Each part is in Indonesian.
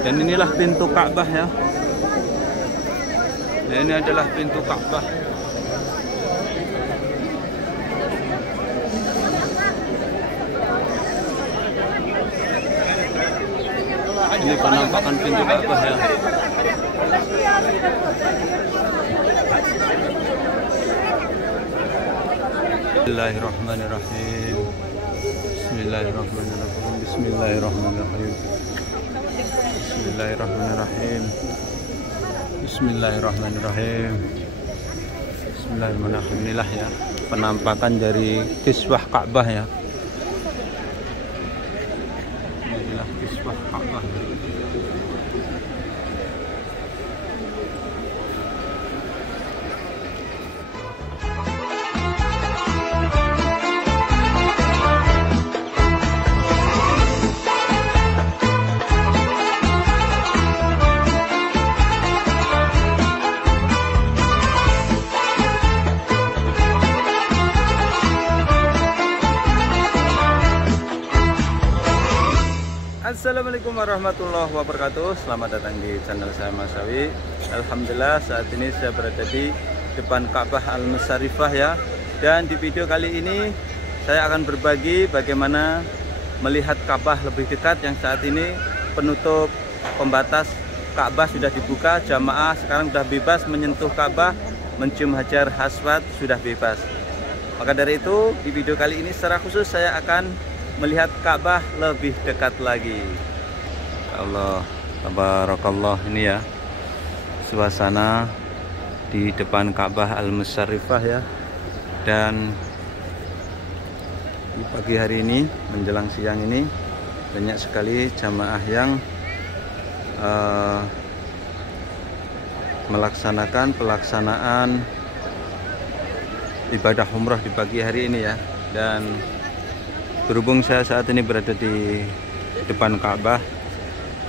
Dan inilah pintu Ka'bah ya. Dan ini adalah pintu Ka'bah. Ini penampakan pintu Ka'bah ya. Bismillahirrahmanirrahim. Bismillahirrahmanirrahim. Bismillahirrahmanirrahim. Bismillahirrahmanirrahim. Bismillahirrahmanirrahim. Bismillahirrahmanirrahim. Inilah ya penampakan dari kiswah Ka'bah ya. Inilah kiswah Ka'bah. Assalamualaikum warahmatullahi wabarakatuh. Selamat datang di channel saya Mas Sawi. Alhamdulillah saat ini saya berada di depan Ka'bah Al-Musyarifah ya. Dan di video kali ini saya akan berbagi bagaimana melihat Ka'bah lebih dekat, yang saat ini penutup pembatas Ka'bah sudah dibuka. Jamaah sekarang sudah bebas menyentuh Ka'bah, mencium Hajar Aswad sudah bebas. Maka dari itu di video kali ini secara khusus saya akan melihat Ka'bah lebih dekat lagi. Allah, tabarakallah. Ini ya suasana di depan Ka'bah Al-Musyarifah ya. Dan di pagi hari ini menjelang siang ini banyak sekali jamaah yang melaksanakan pelaksanaan ibadah umrah di pagi hari ini ya. Dan berhubung saya saat ini berada di depan Ka'bah,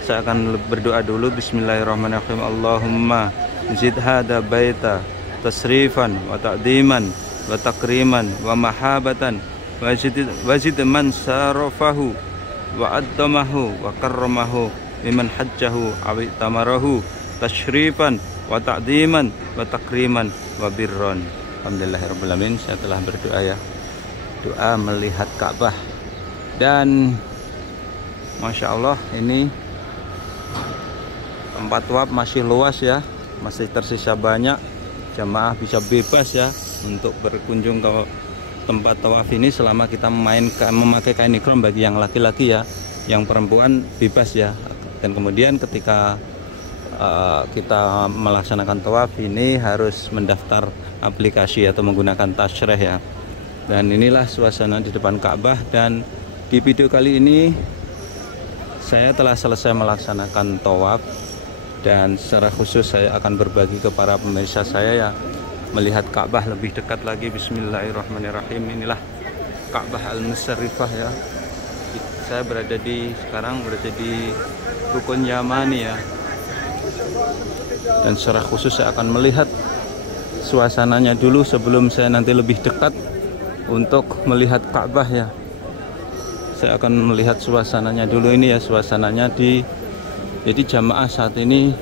saya akan berdoa dulu. Bismillahirrahmanirrahim. Allahumma zid hada baita tasrifan wa ta'diman wa takriman wa mahabatan wa zid man sarafahu wa addamahu wa karramahu liman hajjahu awi tamarahu tashrifan wa ta'diman wa takriman wa birron. Alhamdulillahirrahmanirrahim. Saya telah berdoa ya, doa melihat Ka'bah. Dan Masya Allah, ini tempat tawaf masih luas ya, masih tersisa banyak. Jamaah bisa bebas ya untuk berkunjung ke tempat tawaf ini selama kita memakai kain ihram bagi yang laki-laki ya. Yang perempuan bebas ya. Dan kemudian ketika kita melaksanakan tawaf ini harus mendaftar aplikasi atau menggunakan tasyrih ya. Dan inilah suasana di depan Ka'bah. Dan di video kali ini saya telah selesai melaksanakan tawaf, dan secara khusus saya akan berbagi ke para pemirsa saya ya, melihat Ka'bah lebih dekat lagi. Bismillahirrahmanirrahim. Inilah Ka'bah Al-Musyarifah ya. Saya sekarang berada di Rukun Yamani ya. Dan secara khusus saya akan melihat suasananya dulu sebelum saya nanti lebih dekat untuk melihat Ka'bah ya. Saya akan melihat suasananya dulu ini ya, suasananya jadi jamaah saat ini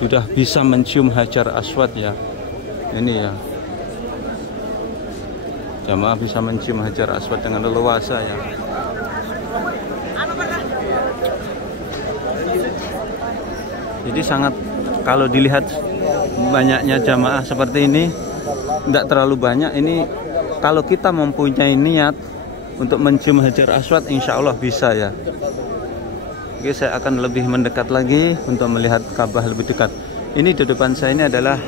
sudah bisa mencium Hajar Aswad ya. Ini ya, jamaah bisa mencium Hajar Aswad dengan leluasa ya. Jadi sangat, kalau dilihat banyaknya jamaah seperti ini, tidak terlalu banyak. Ini kalau kita mempunyai niat untuk mencium Hajar Aswad, insya Allah bisa ya. Oke, saya akan lebih mendekat lagi untuk melihat Ka'bah lebih dekat. Ini di depan saya ini adalah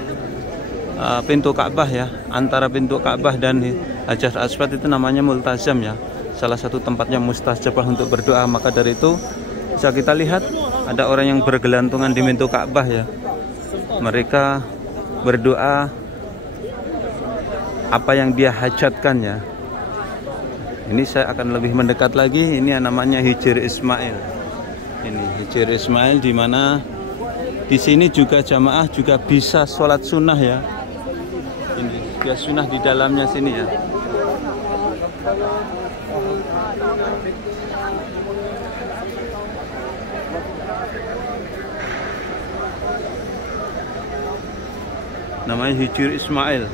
pintu Ka'bah ya. Antara pintu Ka'bah dan Hajar Aswad itu namanya multazam ya. Salah satu tempatnya mustajabah untuk berdoa. Maka dari itu bisa kita lihat ada orang yang bergelantungan di pintu Ka'bah ya. Mereka berdoa apa yang dia hajatkan ya. Ini saya akan lebih mendekat lagi. Ini yang namanya Hijr Ismail. Ini Hijr Ismail, di mana di sini juga jamaah juga bisa sholat sunnah ya. Ini juga sunnah di dalamnya sini ya. namanya Hijr Ismail.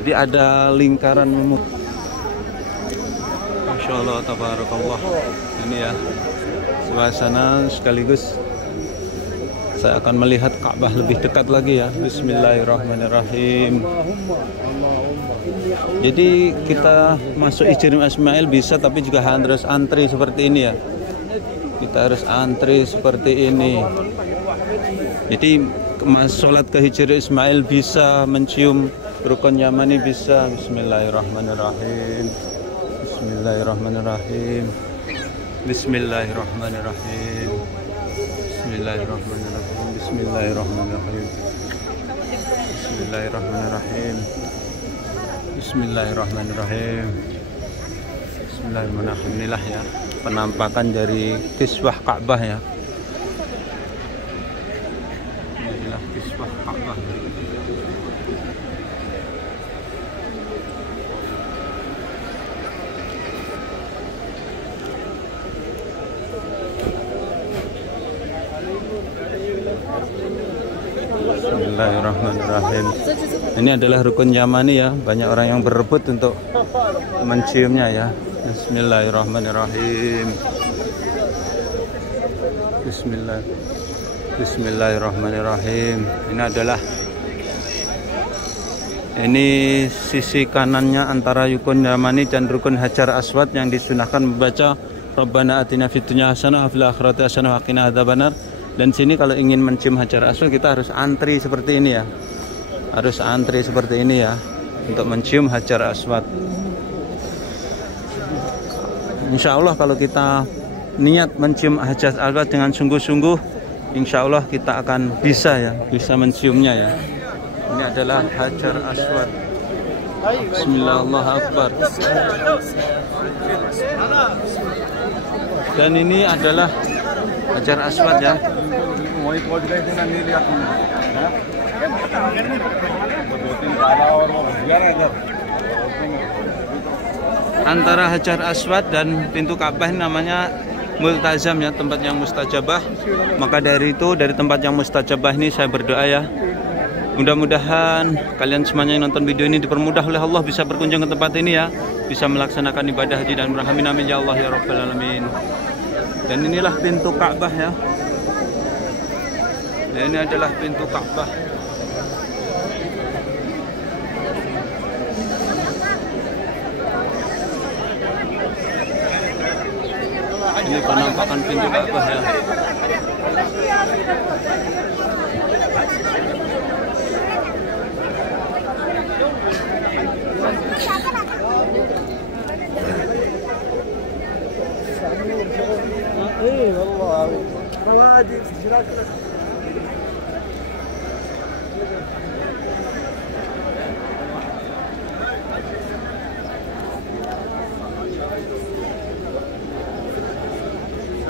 Jadi ada lingkaran Masya Allah, tabarakallah. Ini ya suasana, sekaligus saya akan melihat Ka'bah lebih dekat lagi ya. Bismillahirrahmanirrahim. Jadi kita masuk Hijr Ismail bisa, tapi juga harus antri seperti ini ya. Kita harus antri seperti ini. Jadi sholat ke Hijr Ismail bisa, mencium Rukun Yamani bisa. Bismillahirrahmanirrahim. Bismillahirrahmanirrahim. Bismillahirrahmanirrahim. Bismillahirrahmanirrahim. Bismillahirrahmanirrahim. Bismillahirrahmanirrahim. Bismillahirrahmanirrahim. Bismillahirrahmanirrahim. Inilah ya penampakan dari kiswah Ka'bah ya. Inilah kiswah Ka'bah. Bismillahirrahmanirrahim. Ini adalah rukun Yamani ya. Banyak orang yang berebut untuk menciumnya ya. Bismillahirrahmanirrahim. Bismillahirrahmanirrahim. Ini sisi kanannya antara rukun Yamani dan rukun Hajar Aswad yang disunahkan membaca Rabbana atina fid dunya hasanah wa fil akhirati hasanah wa qina adzabannar. Dan sini kalau ingin mencium Hajar Aswad kita harus antri seperti ini ya. Harus antri seperti ini ya untuk mencium Hajar Aswad. Insya Allah kalau kita niat mencium Hajar Aswad dengan sungguh-sungguh, insya Allah kita akan bisa ya, bisa menciumnya ya. Ini adalah Hajar Aswad. Bismillahirrahmanirrahim. Dan ini adalah Hajar Aswad ya. Antara Hajar Aswad dan pintu Ka'bah ini namanya multazam ya, tempat yang mustajabah. Maka dari itu, dari tempat yang mustajabah ini saya berdoa ya, mudah-mudahan kalian semuanya yang nonton video ini dipermudah oleh Allah bisa berkunjung ke tempat ini ya, bisa melaksanakan ibadah haji dan umrah. Amin ya Allah ya rabbal alamin. Dan inilah pintu Ka'bah ya. Dan ini adalah pintu Ka'bah. Ini penampakan pintu Ka'bah ya.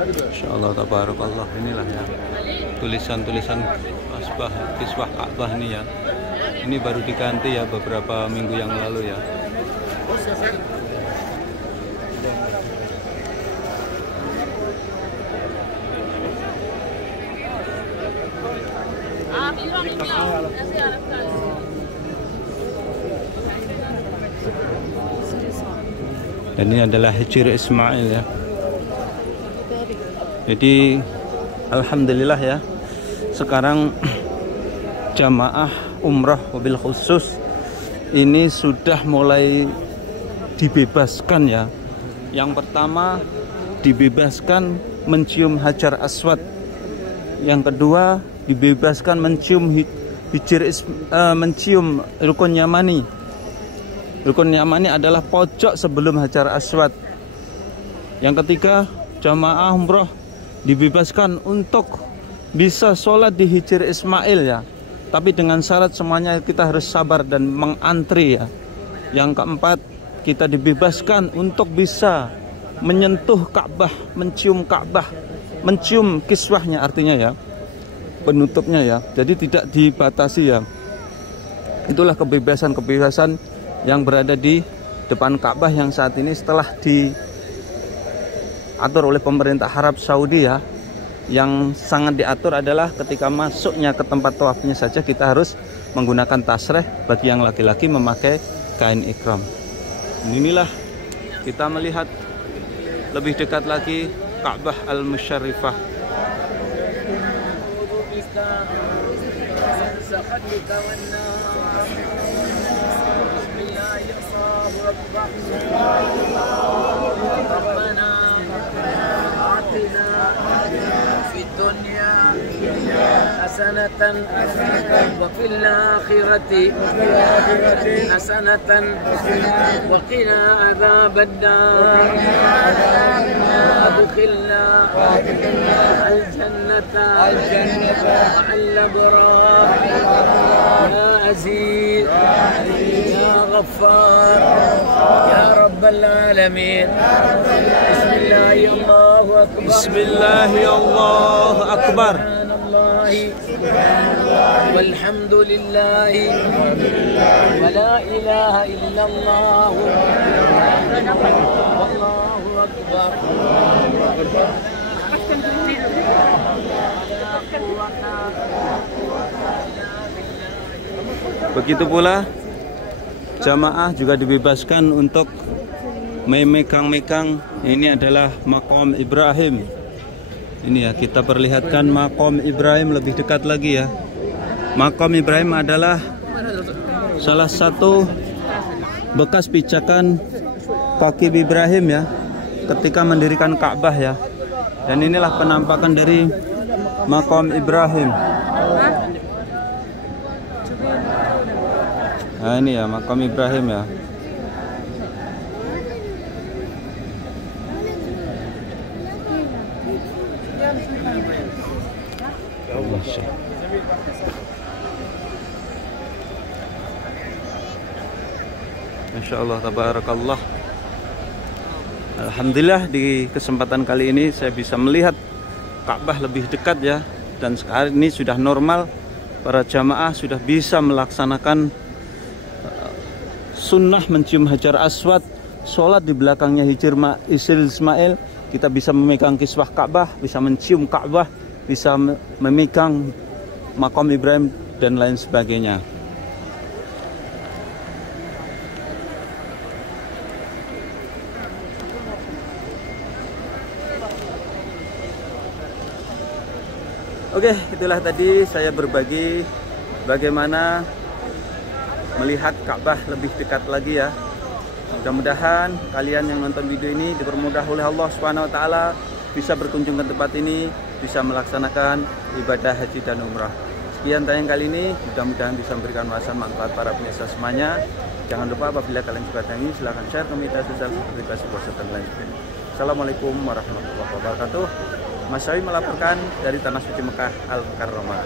Insyaallah tabarakallah. Inilah ya tulisan-tulisan kiswah Ka'bah ini ya. Ini baru diganti ya beberapa minggu yang lalu ya. Dan ini adalah Hijr Ismail ya. Jadi alhamdulillah ya, sekarang jamaah umrah mobil khusus ini sudah mulai dibebaskan ya. Yang pertama dibebaskan mencium Hajar Aswad. Yang kedua dibebaskan mencium mencium Rukun Yamani. Rukun Yamani adalah pojok sebelum Hajar Aswad. Yang ketiga, jamaah umrah dibebaskan untuk bisa sholat di Hijr Ismail ya. Tapi dengan syarat semuanya kita harus sabar dan mengantri ya. Yang keempat, kita dibebaskan untuk bisa menyentuh Ka'bah, mencium Ka'bah, mencium kiswahnya artinya ya, penutupnya ya. Jadi tidak dibatasi ya. Itulah kebebasan-kebebasan yang berada di depan Ka'bah yang saat ini setelah diatur oleh pemerintah Arab Saudi ya. yang sangat diatur adalah ketika masuknya ke tempat tawafnya saja kita harus menggunakan tasreh. Bagi yang laki-laki memakai kain ikram. Inilah kita melihat lebih dekat lagi Ka'bah Al-Musyarrifah. في الدنيا حسنة وفي الآخرة حسنة وقنا عذاب النار وادخلنا الجنة مع الأبرار يا عزيز يا غفار يا رب العالمين. بسم الله الله أكبر. بسم الله الله أكبر. سبحان الله والحمد لله ولا إله إلا الله والله أكبر. Begitu pula jamaah juga dibebaskan untuk memegang-megang. Ini adalah Maqam Ibrahim. Ini ya, kita perlihatkan Maqam Ibrahim lebih dekat lagi ya. Maqam Ibrahim adalah salah satu bekas pijakan kaki Ibrahim ya, ketika mendirikan Ka'bah ya. Dan inilah penampakan dari Maqam Ibrahim. Nah ini ya Maqam Ibrahim ya. Masya Allah, tabarakallah. Alhamdulillah di kesempatan kali ini saya bisa melihat Ka'bah lebih dekat ya. Dan sekarang ini sudah normal, para jamaah sudah bisa melaksanakan sunnah mencium Hajar Aswad, sholat di belakangnya Hijr Ismail. Kita bisa memegang kiswah Ka'bah, bisa mencium Ka'bah, bisa memegang Maqam Ibrahim dan lain sebagainya. Oke, itulah tadi saya berbagi bagaimana melihat Ka'bah lebih dekat lagi ya. Mudah-mudahan kalian yang nonton video ini dipermudah oleh Allah Subhanahu wa taala, bisa berkunjung ke tempat ini, bisa melaksanakan ibadah haji dan umrah. Sekian tayang kali ini, mudah-mudahan bisa memberikan manfaat para pemirsa semuanya. Jangan lupa apabila kalian suka tayang ini, silahkan share ke media sosial seperti Facebook dan lain sebagainya. Assalamualaikum warahmatullahi wabarakatuh. Mas Syawi melaporkan dari Tanah Suci Mekah Al-Mukarramah.